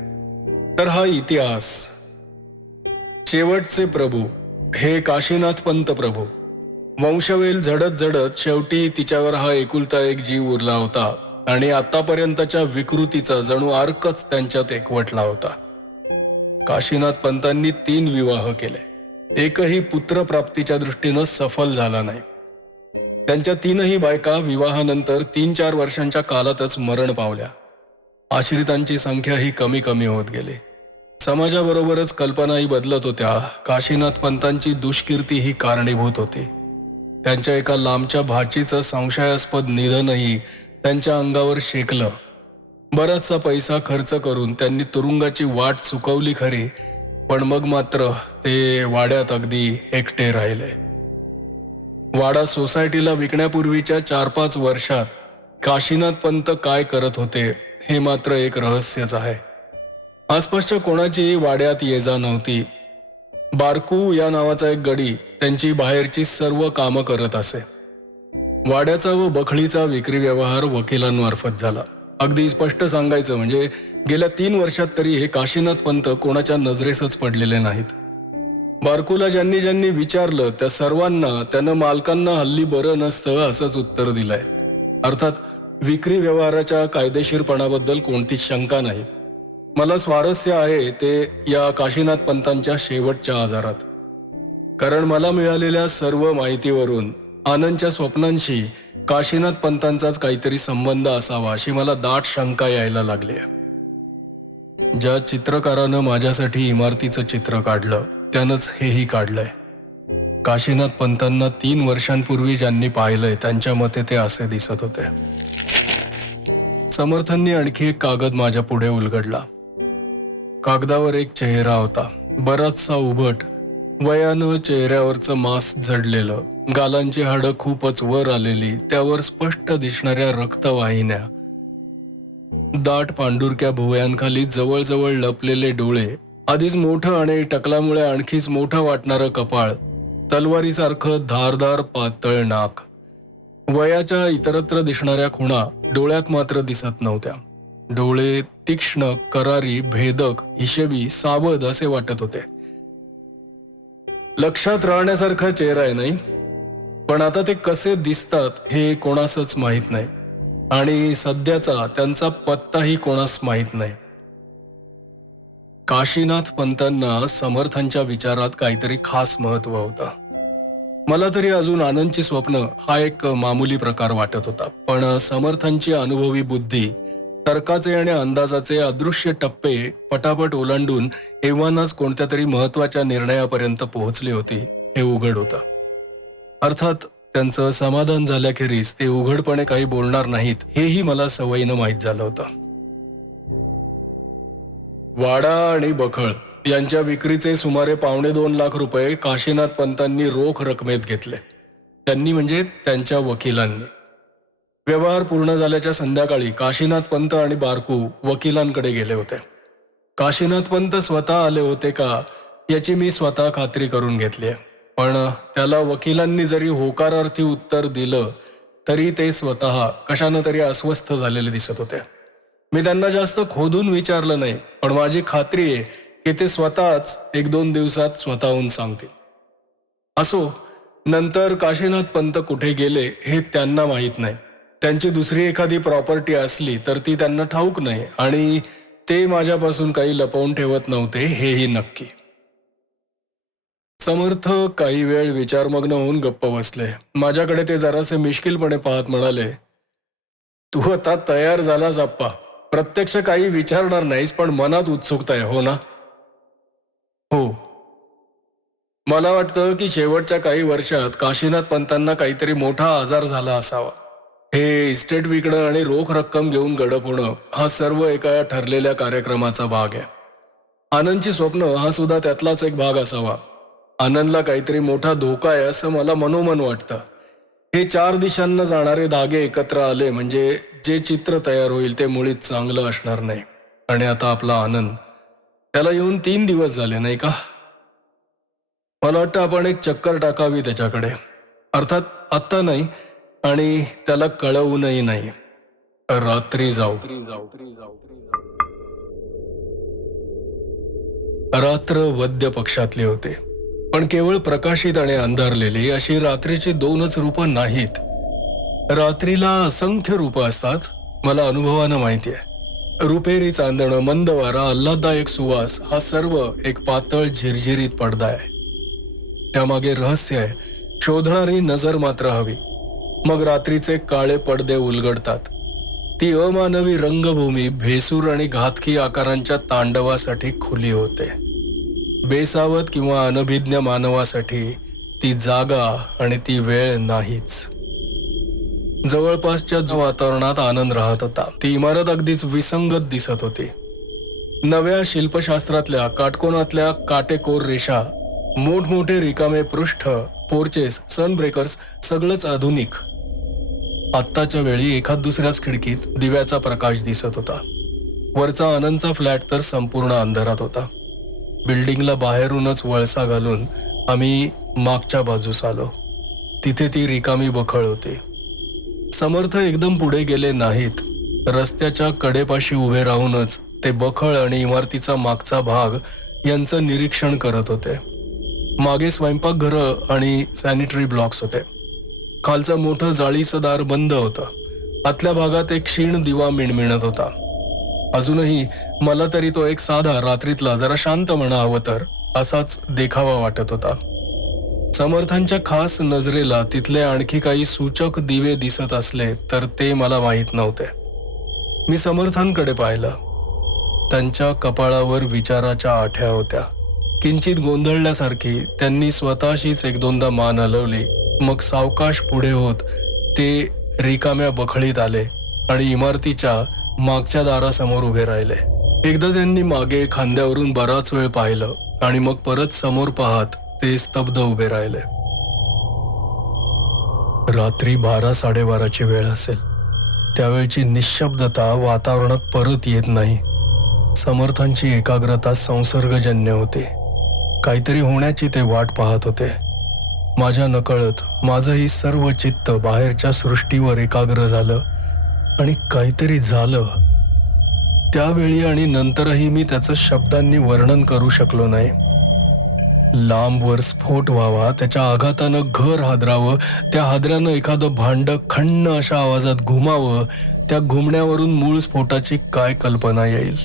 तर हा इतिहास. शेवटचे प्रभू हे काशीनाथ पंत प्रभू. वंशवेल झडत झडत शेवटी तिच्यावर हा एकुलता एक जीव उरला होता आणि आतापर्यंतच्या विकृतीचा जणू अर्कच त्यांच्यात एकवटला होता. काशीनाथ पंतांनी 3 विवाह केले. एकही पुत्रप्राप्तीच्या दृष्टीनं सफल झाला नाही. त्यांच्या 3ही बायका विवाहानंतर 3-4 वर्षांच्या कालातच मरण पावल्या. आश्रितांची संख्या ही कमी कमी होत गेली. समाजाबरोबरच कल्पनाही बदलत होत्या. काशीनाथ पंतांची दुष्कीर्ती ही कारणीभूत होती. त्यांच्या एका लांबच्या भाचीचं संशयास्पद निधनही त्यांच्या अंगावर शेकलं. बराचसा पैसा खर्च करून त्यांनी तुरुंगाची वाट चुकवली खरी, पण मग मात्र ते वाड्यात अगदी एकटे राहिले. वाडा सोसायटीला विकण्यापूर्वीच्या 4-5 वर्षात काशीनाथ पंत काय करत होते हे मात्र एक रहस्यच आहे. आसपासच्या कोणाची वाड्यात ये जा नव्हती. बारकू या नावाचा एक गडी त्यांची बाहेरची सर्व कामं करत असे. वाड्याचा व बखळीचा विक्री व्यवहार वकिलांमार्फत झाला. अगदी स्पष्ट सांगायचं म्हणजे गेल्या 3 वर्षात तरी हे काशीनाथ पंत कोणाच्या नजरेसच पडलेले नाहीत. बारकूला ज्यांनी ज्यांनी विचारलं त्या सर्वांना त्यानं मालकांना हल्ली बरं नसतं असंच उत्तर दिलंय. अर्थात विक्री व्यवहाराच्या कायदेशीरपणाबद्दल कोणतीच शंका नाही. मला स्वारस्य आहे ते या काशीनाथ पंतांच्या शेवटच्या आजारात. कारण मला मिळालेल्या सर्व माहितीवरून आनंदच्या स्वप्नांशी काशीनाथ पंतांचाच काहीतरी संबंध असावा अशी मला दाट शंका यायला लागली. ज्या चित्रकारानं माझ्यासाठी इमारतीचं चित्र काढलं त्यानंच हेही काढलंय. काशीनाथ पंतांना 3 वर्षांपूर्वी ज्यांनी पाहिलंय त्यांच्या मते ते असे दिसत होते. समर्थांनी आणखी एक कागद माझ्या पुढे उलगडला. कागदावर एक चेहरा होता, बराचसा उभट, वयानं चेहऱ्यावरचं मांस झडलेलं, गालांची हाडं खूपच वर आलेली, त्यावर स्पष्ट दिसणाऱ्या रक्तवाहिन्या, दाट पांढुरक्या भुवयांखाली जवळजवळ लपलेले डोळे, आधीच मोठं आणि टकल्यामुळे आणखीच मोठं वाटणारं कपाळ, तलवारीसारखं धारदार पातळ नाक. वयाच्या इतरत्र दिसणाऱ्या खुणा डोळ्यात मात्र दिसत नव्हत्या. डोळे तीक्ष्ण, करारी, भेदक, हिशेबी, सावध असे वाटत होते. लक्षात राहण्यासारखा चेहरा आहे नाही, पण आता ते कसे दिसतात हे कोणासच माहीत नाही आणि सध्याचा त्यांचा पत्ताही कोणास माहीत नाही. काशीनाथ पंतांना समर्थांच्या विचारात काहीतरी खास महत्व होतं. मला तरी अजून आनंदची स्वप्न हा एक मामूली प्रकार वाटत होता, पण समर्थांची अनुभवी बुद्धी, तर्काचे आणि अंदाजाचे अदृश्य टप्पे पटापट ओलांडून एव्हानाच कोणत्या तरी महत्वाच्या निर्णयापर्यंत पोहोचली होती हे उघड होतं. अर्थात त्यांचं समाधान झाल्याखेरीज ते उघडपणे काही बोलणार नाहीत हेही मला सवयीनं माहीत झालं होतं. वाडा आणि बखळ यांच्या विक्रीचे सुमारे 2.25 लाख रुपये काशीनाथ पंतांनी रोख रकमेत घेतले. त्यांनी म्हणजे त्यांच्या वकिलांनी. व्यवहार पूर्ण झाल्याच्या संध्याकाळी काशीनाथ पंत आणि बारकू वकिलांकडे गेले होते. काशीनाथ पंत स्वतः आले होते का याची मी स्वतः खात्री करून घेतली, पण त्याला वकिलांनी जरी होकारार्थी उत्तर दिलं तरी ते स्वतः कशानं तरी अस्वस्थ झालेले दिसत होते. मी त्यांना जास्त खोदून विचारलं नाही, पण माझी खात्री आहे की ते स्वतःच 1-2 दिवसात स्वतःहून सांगतील. असो, नंतर काशीनाथ पंत कुठे गेले हे त्यांना माहीत नाही. त्यांची दुसरी एखादी प्रॉपर्टी असली तर ती त्यांना ठाऊक नाही आणि ते माझ्यापासून काही लपवून ठेवत नव्हते हेही नक्की. समर्थ काही वेळ विचारमग्न होऊन गप्प बसले. माझ्याकडे ते जरासे मिश्किलपणे पाहत म्हणाले, तू आता तयार झालास आप्पा. प्रत्यक्ष काही विचारणार नाहीस, पण मनात उत्सुकता आहे, हो ना? हो. मला वाटतं की शेवटच्या काही वर्षात काशीनाथ पंतांना काहीतरी मोठा आजार झाला असावा. हे इस्टेट विकणं आणि रोख रक्कम घेऊन गडप होणं हा सर्व एका ठरलेल्या कार्यक्रमाचा भाग आहे. आनंदची स्वप्न हा सुद्धा त्यातलाच एक भाग असावा. आनंदला काहीतरी मोठा धोका आहे असं मला मनोमन वाटतं. हे 4 दिशांना जाणारे धागे एकत्र आले म्हणजे जे चित्र तयार होईल ते मुळीच चांगलं असणार नाही. आणि आता आपला आनंद, त्याला येऊन 3 दिवस झाले नाही का? मला वाटतं आपण एक चक्कर टाकावी त्याच्याकडे. अर्थात आत्ता नाही आणि त्याला कळवूनही नाही. रात्री जाऊ. रात्र वद्य पक्षातली होते, पण केवळ प्रकाशित आणि अंधारलेली अशी रात्रीची 2च रूपं नाहीत. रात्रीला असंख्य रूपं असतात, मला अनुभवानं माहिती आहे. रुपेरी चांदणं, मंद वारा, आल्हाददायक सुवास हा सर्व एक पातळ झिरझिरीत पडदा आहे. त्यामागे रहस्य आहे, शोधणारी नजर मात्र हवी. मग रात्रीचे काळे पडदे उलगडतात. ती अमानवी रंगभूमी भेसूर आणि घातकी आकारांच्या तांडवासाठी खुली होते. बेसावत किंवा अनभिज्ञ मानवासाठी ती जागा आणि ती वेळ नाहीच. जवळपासच्या जो वातावरणात आनंद राहत होता ती इमारत अगदीच विसंगत दिसत होती. नव्या शिल्पशास्त्रातल्या काटकोनातल्या काटेकोर रेषा, मोठमोठे रिकामे पृष्ठ, पोर्चेस, सनब्रेकर्स, सगळंच आधुनिक. आत्ताच्या वेळी एखाद दुसऱ्याच खिडकीत दिव्याचा प्रकाश दिसत होता. वरचा आनंदचा फ्लॅट तर संपूर्ण अंधारात होता. बिल्डिंगला बाहेरूनच वळसा घालून आम्ही मागच्या बाजूस आलो. तिथे ती रिकामी बखळ होती. समर्थ एकदम पुढे गेले नाहीत. रस्त्याच्या कडेपाशी उभे राहूनच ते बखळ आणि इमारतीचा मागचा भाग यांचं निरीक्षण करत होते. मागे स्वयंपाकघरं आणि सॅनिटरी ब्लॉक्स होते. खालचं मोठं जाळीचं दार बंद होतं. आतल्या भागात एक क्षीण दिवा मिणमिणत होता. अजूनही मला तरी तो एक साधा रात्रीतला जरा शांत म्हणा हवं तर असाच देखावा वाटत होता. समर्थांच्या खास नजरेला तिथले आणखी काही सूचक दिवे दिसत असले तर ते मला माहीत नव्हते. मी समर्थांकडे पाहिलं. त्यांच्या कपाळावर विचाराच्या आठ्या होत्या. किंचित गोंधळल्यासारखी त्यांनी स्वतःशीच एक दोनदा मान हलवली. मग सावकाश पुढे होत ते रिकाम्या बखळीत आले आणि इमारतीच्या मागच्या दारासमोर उभे राहिले. एकदा त्यांनी मागे खांद्यावरून बराच वेळ पाहिलं आणि मग परत समोर पाहत ते स्तब्ध उभे राहिले. रात्री 12-12:30ची वेळ असेल. त्यावेळची निशब्दता वातावरणात परत येत नाही. समर्थांची एकाग्रता संसर्गजन्य होती. काहीतरी होण्याची ते वाट पाहत होते. माझ्या नकळत माझंही सर्व चित्त बाहेरच्या सृष्टीवर एकाग्र झालं आणि काहीतरी झालं. त्यावेळी आणि नंतरही मी त्याचं शब्दांनी वर्णन करू शकलो नाही. लांबवर स्फोट व्हावा, त्याच्या आघातानं घर हादरावं, त्या हादऱ्यानं एखादं भांडं खण्ण अशा आवाजात घुमावं, त्या घुमण्यावरून मूळ स्फोटाची काय कल्पना येईल.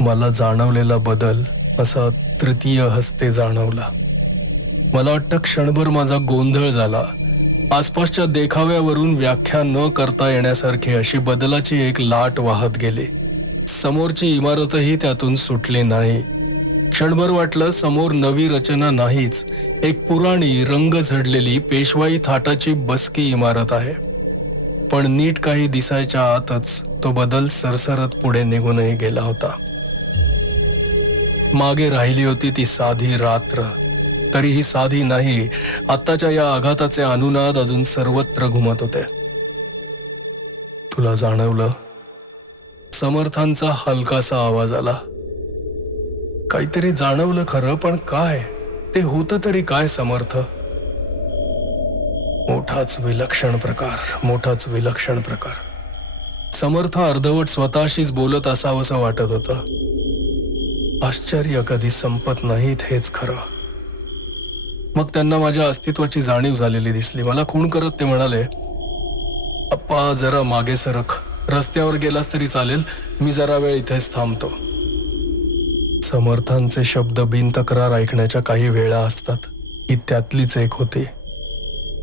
मला जाणवलेला बदल असा तृतीय हस्ते जाणवला. मला वाटतं क्षणभर माझा गोंधळ झाला. आसपासच्या देखाव्यावरून व्याख्या न करता येण्यासारखी अशी बदलाची एक लाट वाहत गेली. समोरची इमारतही त्यातून सुटली नाही. क्षणभर वाटलं समोर नवी रचना नाहीच, एक पुराणी रंग झडलेली पेशवाई थाटाची बसकी इमारत आहे. पण नीट काही दिसायच्या आतच तो बदल सरसरत पुढे निघूनही गेला होता. मागे राहिली होती ती साधी रात्र, तरीही साधी नाही. आत्ताच्या या आघाताचे अनुनाद अजून सर्वत्र घुमत होते. तुला जाणवलं? समर्थांचा हलकासा आवाज आला. काहीतरी जाणवलं खरं, पण काय? ते होतं तरी काय समर्थ? मोठाच विलक्षण प्रकार. समर्थ अर्धवट स्वतःशीच बोलत असावंसं वाटत होतं. आश्चर्य कधी संपत नाहीत हेच खरं. मग त्यांना माझ्या अस्तित्वाची जाणीव झालेली दिसली. मला खूण करत ते म्हणाले, अप्पा जरा मागे सरक. रस्त्यावर गेलास तरी चालेल, मी जरा वेळ इथेच थांबतो. समर्थांचे शब्द बिनतक्रार ऐकण्याच्या काही वेळा असतात. ही त्यातलीच एक होती.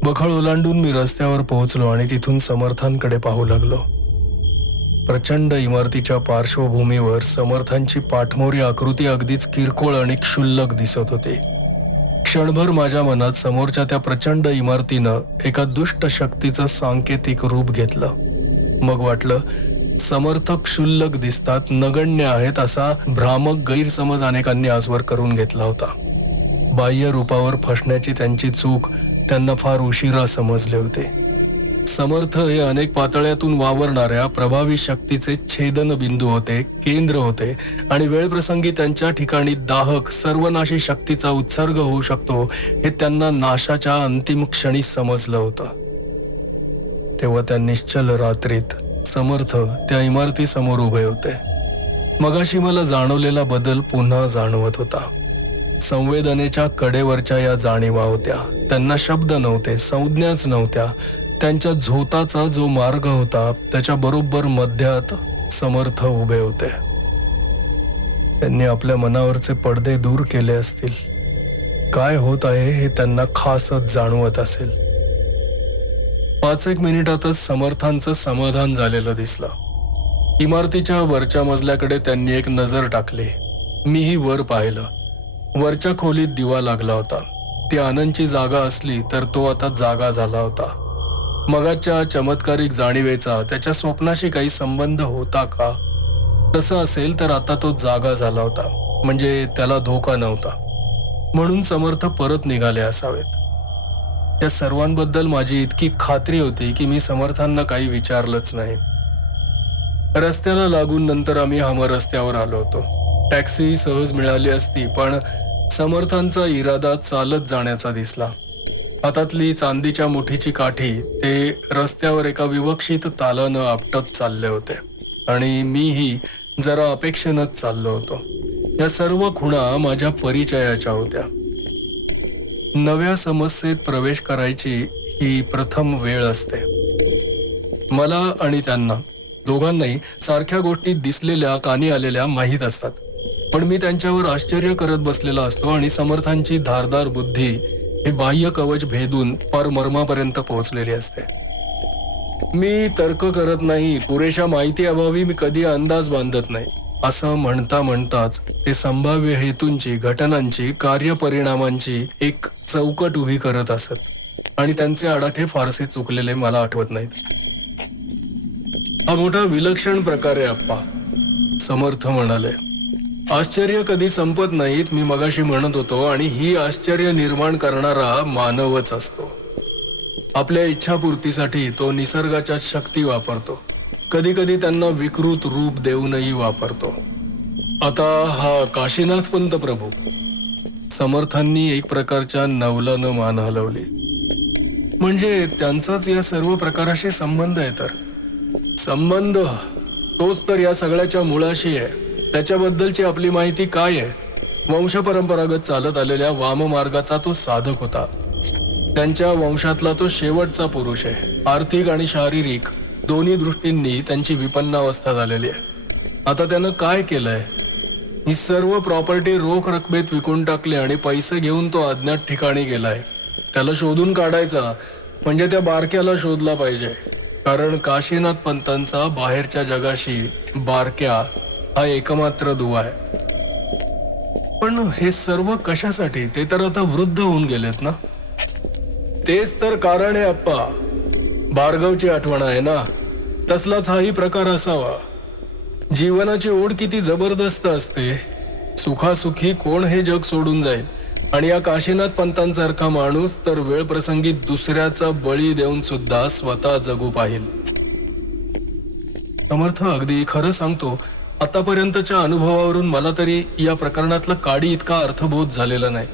बखळ ओलांडून मी रस्त्यावर पोहोचलो आणि तिथून समर्थांकडे पाहू लागलो. प्रचंड इमारतीच्या पार्श्वभूमीवर समर्थांची पाठमोरी आकृती अगदीच किरकोळ आणि क्षुल्लक दिसत होती. क्षणभर माझ्या मनात समोरच्या त्या प्रचंड इमारतीनं एका दुष्ट शक्तीचं सांकेतिक रूप घेतलं. मग वाटलं समर्थ क्षुल्लक दिसतात, नगण्य आहेत असा भ्रामक गैरसमज अनेकांनी आजवर करून घेतला होता. बाह्य रूपावर फसण्याची त्यांची चूक त्यांना फार उशिरा समजले होते. समर्थ हे अनेक पातळ्यातून वावरणाऱ्या प्रभावी शक्तीचे छेदन बिंदू होते, केंद्र होते आणि वेळप्रसंगी त्यांच्या ठिकाणी दाहक सर्वनाशी शक्तीचा उत्सर्ग होऊ शकतो हे त्यांना नाशाच्या अंतिम क्षणी समजलं होतं. तेव्हा त्या निश्चल रात्रीत समर्थ त्या इमारतीसमोर उभे होते. मगाशी मला जाणवलेला बदल पुन्हा जाणवत होता. संवेदनेच्या कडेवरच्या या जाणीवा होत्या. त्यांना शब्द नव्हते, संज्ञाच नव्हत्या. त्यांच्या झोताचा जो मार्ग होता त्याच्या बरोबर मध्यात समर्थ उभे होते. त्यांनी आपल्या मनावरचे पडदे दूर केले असतील. काय होत आहे हे त्यांना खासच जाणवत असेल. 5-1 मिनिटातच समर्थांचं समाधान झालेलं दिसलं. इमारतीच्या वरच्या मजल्याकडे त्यांनी एक नजर टाकली. मीही वर पाहिलं. वरच्या खोलीत दिवा लागला होता. ती आनंदची जागा असली तर तो आता जागा झाला होता. मगाच्या चमत्कारिक जाणीवेचा त्याच्या स्वप्नाशी काही संबंध होता का? तसं असेल तर आता तो जागा झाला होता, म्हणजे त्याला धोका नव्हता. म्हणून समर्थ परत निघाले असावेत. या सर्वांबद्दल माझी इतकी खात्री होती की मी समर्थांना काही विचारलंच नाही. रस्त्याला लागून नंतर आम्ही हमर रस्त्यावर आलो होतो. टॅक्सी सहज मिळाली असती, पण समर्थांचा इरादा चालत जाण्याचा दिसला. हातातली चांदीच्या मुठीची काठी ते रस्त्यावर एका विवक्षित तालानं आपटत चालले होते आणि मीही जरा अपेक्षेनंच चाललो होतो. या सर्व खुणा माझ्या परिचयाच्या होत्या. नव्या समस्येत प्रवेश करायची ही प्रथम वेळ असते. मला आणि त्यांना दोघांनाही सारख्या गोष्टी दिसलेल्या, कानी आलेल्या माहीत असतात. पण मी त्यांच्यावर आश्चर्य करत बसलेला असतो आणि समर्थांची धारदार बुद्धी हे बाह्य कवच भेदून पार मर्मापर्यंत पोहोचलेली असते. मी तर्क करत नाही, पुरेशा माहिती अभावी मी कधी अंदाज बांधत नाही, असं म्हणता म्हणताच ते संभाव्य हेतूंची, घटनांची, कार्यपरिणामांची एक चौकट उभी करत असत आणि त्यांचे आडाखे फारसे चुकलेले मला आठवत नाहीत. हा मोठा विलक्षण प्रकार आहे अप्पा, समर्थ म्हणाले. आश्चर्य कधी संपत नाहीत, मी मगाशी म्हणत होतो, आणि ही आश्चर्य निर्माण करणारा मानवच असतो. आपल्या इच्छापूर्तीसाठी तो निसर्गाच्या शक्ती वापरतो, कधी कधी त्यांना विकृत रूप देऊनही वापरतो. आता हा काशीनाथ पंत प्रभू, समर्थांनी एक प्रकारच्या नवलानं मान हलवली. म्हणजे त्यांचाच या सर्व प्रकाराशी संबंध आहे तर? संबंध तोच तर या सगळ्याच्या मुळाशी आहे. त्याच्याबद्दलची आपली माहिती काय आहे? वंशपरंपरागत चालत आलेल्या वाममार्गाचा तो साधक होता. त्यांच्या वंशातला तो शेवटचा पुरुष आहे. आर्थिक आणि शारीरिक दोन्ही दृष्टींनी त्यांची विपन्नावस्था झालेली आहे. आता त्यानं काय केलंय? ही सर्व प्रॉपर्टी रोख रकमेत विकून टाकली आणि पैसे घेऊन तो अज्ञात ठिकाणी गेलाय. त्याला शोधून काढायचा म्हणजे त्या बारक्याला शोधला पाहिजे, कारण काशीनाथ पंतांचा बाहेरच्या जगाशी बारक्या हा एकमात्र दुवा आहे. पण हे सर्व कशासाठी? ते तर आता वृद्ध होऊन गेलेत ना. तेच तर कारण आहे अप्पा. भार्गवची आठवण आहे ना, तसलाच हाही प्रकार असावा. जीवनाची ओढ किती जबरदस्त असते. सुखासुखी कोण हे जग सोडून जाईल, आणि या काशीनाथ पंतांसारखा माणूस तर वेळ प्रसंगी दुसऱ्याचा बळी देऊन सुद्धा स्वतः जगू पाहिल. समर्थ, अगदी खरं सांगतो, आतापर्यंतच्या अनुभवावरून मला तरी या प्रकरणातला काडी इतका अर्थबोध झालेला नाही,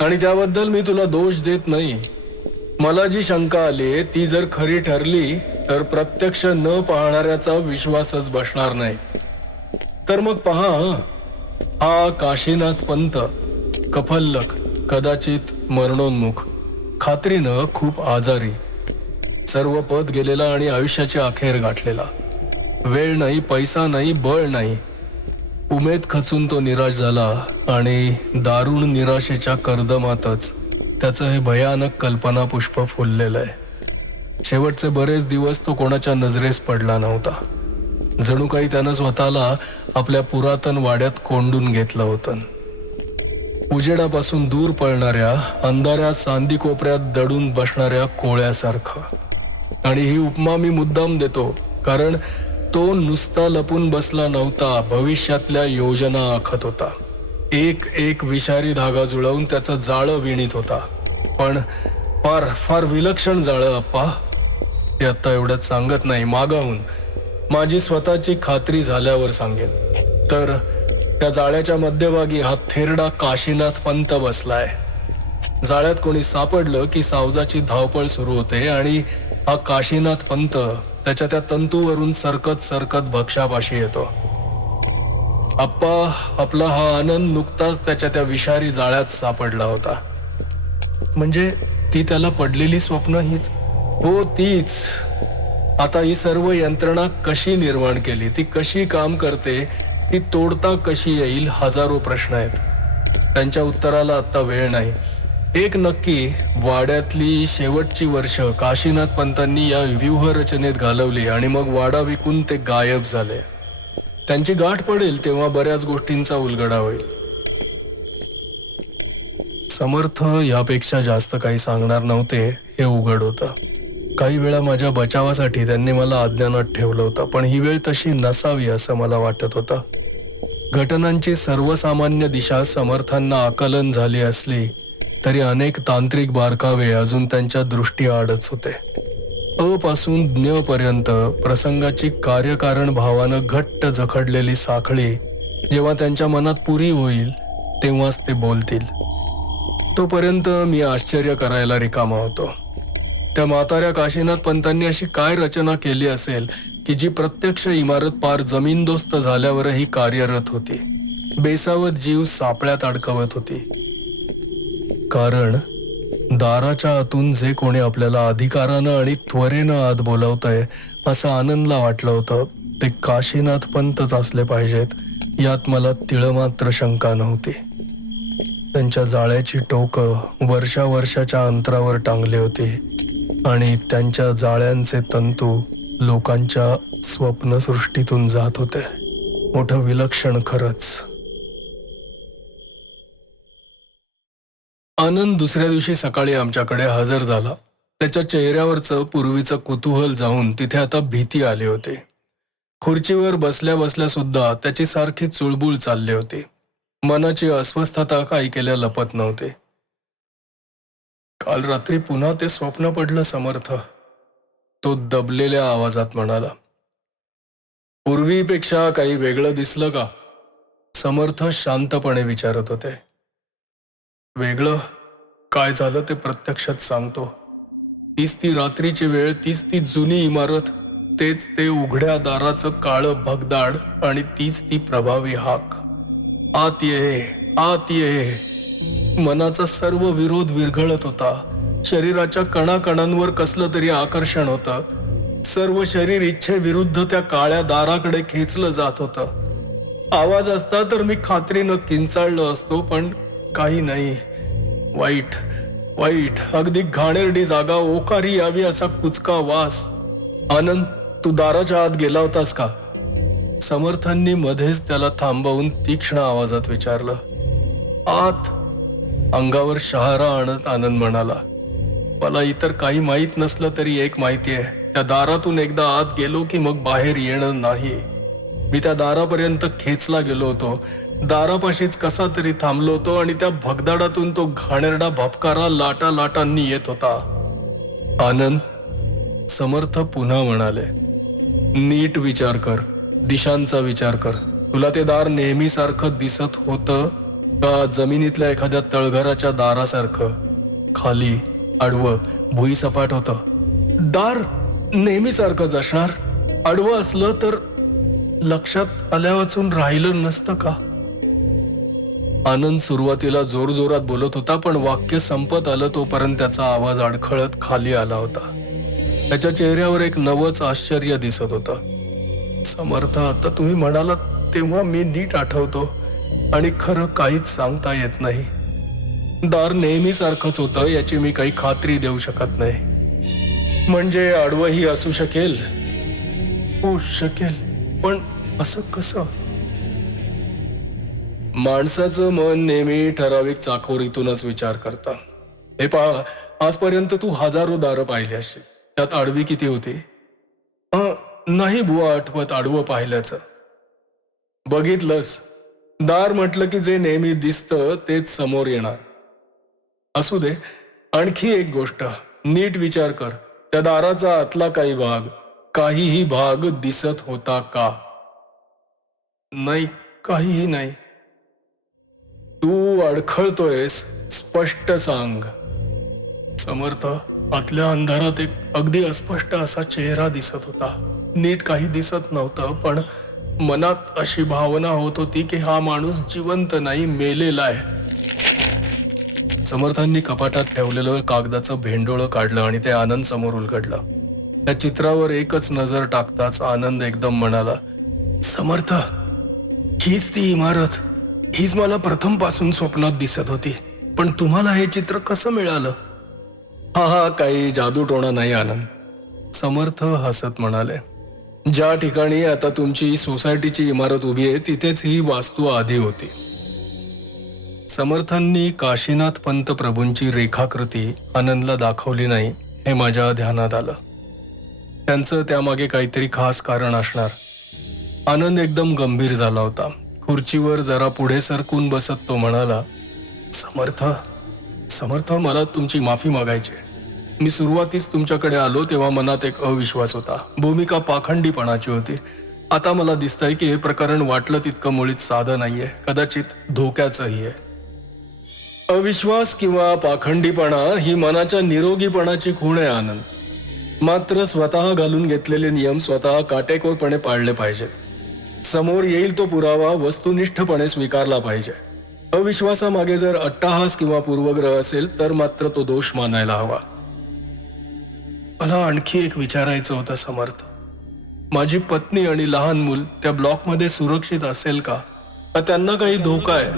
आणि त्याबद्दल मी तुला दोष देत नाही. मला जी शंका आली ती जर खरी ठरली तर प्रत्यक्ष न पाहणाऱ्याचा विश्वासच बसणार नाही. तर मग पहा, हा काशीनाथ पंत कफल्लक, कदाचित मरणोन्मुख, खात्रीनं खूप आजारी, सर्व पद गेलेला आणि आयुष्याची अखेर गाठलेला. वेळ नाही, पैसा नाही, बळ नाही. उमेद खचून तो निराश झाला आणि दारुण निराशेच्या कर्दमातच त्याचं हे भयानक कल्पना पुष्प फुललेलं आहे. शेवटचे बरेच दिवस तो कोणाच्या नजरेस पडला नव्हता. जणू काही त्यानं स्वतःला आपल्या पुरातन वाड्यात कोंडून घेतलं होतं. उजेडापासून दूर पळणाऱ्या, अंधाऱ्या सांदी कोपऱ्यात दडून बसणाऱ्या कोळ्यासारखं. आणि ही उपमा मी मुद्दाम देतो, कारण तो नुसता लपून बसला नव्हता, भविष्यातल्या योजना आखत होता. एक एक विषारी धागा जुळवून त्याचं जाळं विणीत होता. पण फार फार विलक्षण जाळं अप्पा. ते आता एवढ्यात सांगत नाही, मागाहून माझी स्वतःची खात्री झाल्यावर सांगेन. तर त्या जाळ्याच्या मध्यभागी हा थेरडा काशीनाथ पंत बसलाय. जाळ्यात कोणी सापडलं की सावजाची धावपळ सुरू होते, आणि हा काशीनाथ पंत त्याच्या त्या तंतूवरून सरकत सरकत भक्ष्यापाशी येतो. अप्पा, आपला हा आनंद नुकताच त्याच्या त्या विषारी जाळ्यात सापडला होता. म्हणजे ती त्याला पडलेली स्वप्न हीच? हो, तीच. आता ही सर्व यंत्रणा कशी निर्माण केली, ती कशी काम करते, ती तोडता कशी येईल, हजारो प्रश्न आहेत. त्यांच्या उत्तराला आता वेळ नाही. एक नक्की, वाड्यातली शेवटची वर्ष काशीनाथ पंतांनी या व्यूहरचनेत घालवली, आणि मग वाडा विकून ते गायब झाले. त्यांची गाठ पडेल तेव्हा बऱ्याच गोष्टींचा उलगडा होईल. समर्थ यापेक्षा जास्त काही सांगणार नव्हते हे उघड होतं. काही वेळा माझ्या बचावासाठी त्यांनी मला अज्ञानात ठेवलं होतं, पण ही वेळ तशी नसावी असं मला वाटत होतं. घटनांची सर्वसामान्य दिशा समर्थांना आकलन झाली असली तरी अनेक तांत्रिक बारकावे अजून त्यांच्या दृष्टीआडच होते. अ पासून ज्ञ पर्यंत प्रसंगाची कार्यकारण भावानं घट्ट जखडलेली साखळी जेव्हा त्यांच्या मनात पुरी होईल तेव्हाच ते बोलतील. तोपर्यंत मी आश्चर्य करायला रिकामा होतो. त्या म्हाताऱ्या काशीनाथ पंतांनी अशी काय रचना केली असेल की जी प्रत्यक्ष इमारत पार जमीनदोस्त झाल्यावरही कार्यरत होती, बेसावत जीव सापळ्यात अडकवत होती. कारण दाराच्या आतून जे कोणी आपल्याला अधिकारानं आणि त्वरेनं आत बोलावतंय असं आनंदला वाटलं होतं, ते काशीनाथ पंतच असले पाहिजेत यात मला तिळमात्र शंका नव्हती. त्यांच्या जाळ्याची टोकं वर्षाच्या अंतरावर टांगले होते आणि त्यांच्या जाळ्यांचे तंतू लोकांच्या स्वप्नसृष्टीतून जात होते. मोठं विलक्षण खरंच. आनंद दुसऱ्या दिवशी सकाळी आमच्याकडे हजर झाला. त्याच्या चेहऱ्यावरचं पूर्वीचं कुतूहल जाऊन तिथे आता भीती आली होती. खुर्चीवर बसल्या बसल्या सुद्धा त्याची सारखी चुळबुळ चालली होती. मनाची अस्वस्थता काही केल्या लपत नव्हते. काल रात्री पुन्हा ते स्वप्न पडलं समर्थ, तो दबलेल्या आवाजात म्हणाला. पूर्वीपेक्षा काही वेगळं दिसलं का? समर्थ शांतपणे विचारत होते. वेगळं काय झालं ते प्रत्यक्षात सांगतो. तीच ती रात्रीची वेळ, तीच ती जुनी इमारत, तेच ते उघड्या दाराचं काळं भगदाड आणि तीच ती प्रभावी हाक, आत ये, आत ये. मनाचा सर्व विरोध विरघळत होता. शरीराच्या कणाकणांवर कसलं तरी आकर्षण होतं. सर्व शरीर इच्छेविरुद्ध त्या काळ्या दाराकडे खेचलं जात होतं. आवाज असता तर मी खात्रीनं किंचाळलो असतो, पण काही नाही. वाईट वाईट, अगदी घाणेरडी जागा, ओकारी यावी असा कुचका वास. आनंद, तू दाराच्या आत गेला होतास का? समर्थांनी मध्येच त्याला थांबवून तीक्ष्ण आवाजात विचारलं. आत? अंगावर शहारा आणत आनंद म्हणाला. मला इतर काही माहीत नसलं तरी एक माहिती आहे, त्या दारातून एकदा आत गेलो की मग बाहेर येणं नाही. मी त्या दारापर्यंत खेचला गेलो होतो. दारापाशीच कसा तरी थांबलो होतो आणि त्या भगदाडातून तो घाणेरडा भपकारा लाटा लाटांनी येत होता. आनंद, समर्थ पुन्हा म्हणाले. नीट विचार कर, दिशांचा विचार कर. तुला ते दार नेहमीसारखं दिसत होतं का जमिनीतल्या एखाद्या तळघराच्या दारासारखं? खाली, आडवं, भुईसपाट होतं? दार नेहमीसारखंच असणार. आडवं असलं तर लक्षात आल्यावाचून राहिलं नसतं का? आनंद सुरुवातीला जोरजोरात बोलत होता, पण वाक्य संपत आलं तोपर्यंत त्याचा आवाज अडखळत खाली आला होता. त्याच्या चेहऱ्यावर एक नवच आश्चर्य दिसत होतं. समर्थ, आता तुम्ही म्हणालात तेव्हा मी नीट आठवतो आणि खरं काहीच सांगता येत नाही. दार नेहमीसारखंच होतं याची मी काही खात्री देऊ शकत नाही. म्हणजे आडवंही असू शकेल? हो शकेल, पण असं कसं? माणसाचं मन नेहमी ठराविक चाकोरीतूनच विचार करतं. हे पहा, आजपर्यंत तू हजारो दारं पाहिली असेल, त्यात आडवी किती होती? नाही बुवा आठवत आडवं पाहिल्याचं. बघितलंस, दार म्हटलं की जे नेहमी दिसतं तेच समोर येणार. असू दे, आणखी एक गोष्ट, नीट विचार कर. त्या दाराचा आतला काहीही भाग दिसत होता का? नाही, काहीही नाही. तू अडखळतोयस, स्पष्ट सांग. समर्थ, आतल्या अंधारात एक अगदी अस्पष्ट असा चेहरा दिसत होता. नीट काही दिसत नव्हतं, पण मनात अशी भावना होत होती की हा माणूस जिवंत नाही, मेलेला आहे. समर्थांनी कपाटात ठेवलेलं कागदाचं भेंडोळं काढलं आणि ते आनंद समोर उलगडलं. त्या चित्रावर एकच नजर टाकताच आनंद एकदम म्हणाला. समर्थ, हीच ती इमारत, हीच मला प्रथम पासून स्वप्नात दिसत होती. पण तुम्हाला हे चित्र कसं मिळालं? हा काही जादूटोणा नाही आनंद, समर्थ हसत म्हणाले. ज्या ठिकाणी आता तुमची सोसायटीची इमारत उभी आहे तिथेच ही वास्तू आधी होती. समर्थांनी काशीनाथ पंत प्रभूंची रेखाकृती आनंदला दाखवली नाही हे माझ्या ध्यानात आलं. त्यांचं त्यामागे काहीतरी खास कारण असणार. आनंद एकदम गंभीर झाला होता. खुर्चीवर जरा पुढे सरकून बसत तो म्हणाला. समर्थ, मला तुमची माफी मागायची. मी सुरुवातीस तुमच्याकडे आलो तेव्हा मनात एक अविश्वास होता. भूमिका पाखंडीपणाची होती. आता मला दिसतंय की हे प्रकरण वाटलं तितकं मुळीच साधं नाहीये, कदाचित धोक्याचंही आहे. अविश्वास किंवा पाखंडीपणा ही मनाच्या निरोगीपणाची खूण आहे आनंद. मात्र स्वतः घालून घेतलेले नियम स्वतः काटेकोरपणे पाळले पाहिजेत. समोर येईल तो पुरावा वस्तुनिष्ठपणे स्वीकारला पाहिजे. अविश्वासामागे जर अट्टाहास किंवा पूर्वग्रह असेल तर मात्र तो दोष मानायला हवा. मला आणखी एक विचारायचं होतं समर्थ. माझी पत्नी आणि लहान मूल त्या ब्लॉकमध्ये सुरक्षित असेल का? त्यांना काही धोका आहे?